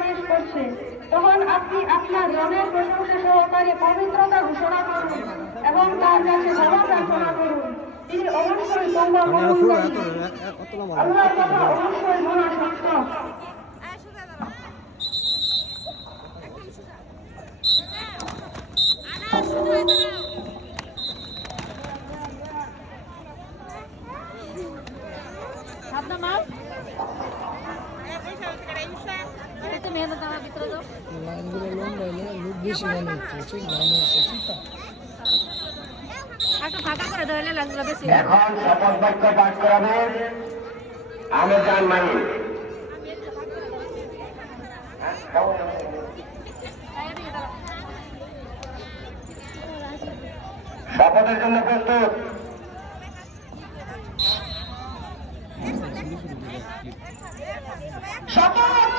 প্রবেশ করছে, তখন আপনি আপনার রবের প্রশংসা সহকারে পবিত্রতা ঘোষণা করুন এবং তার কাছে ক্ষমা প্রার্থনা করুন। তিনি অবশ্যই তওবা কবুলকারী। আল্লাহর কথা অবশ্যই বলা সত্য। এখন শপথ বাক্য পাঠ করাবে আহমেদ জাহান মাহিন। শপথের জন্য প্রস্তুত। শপথ।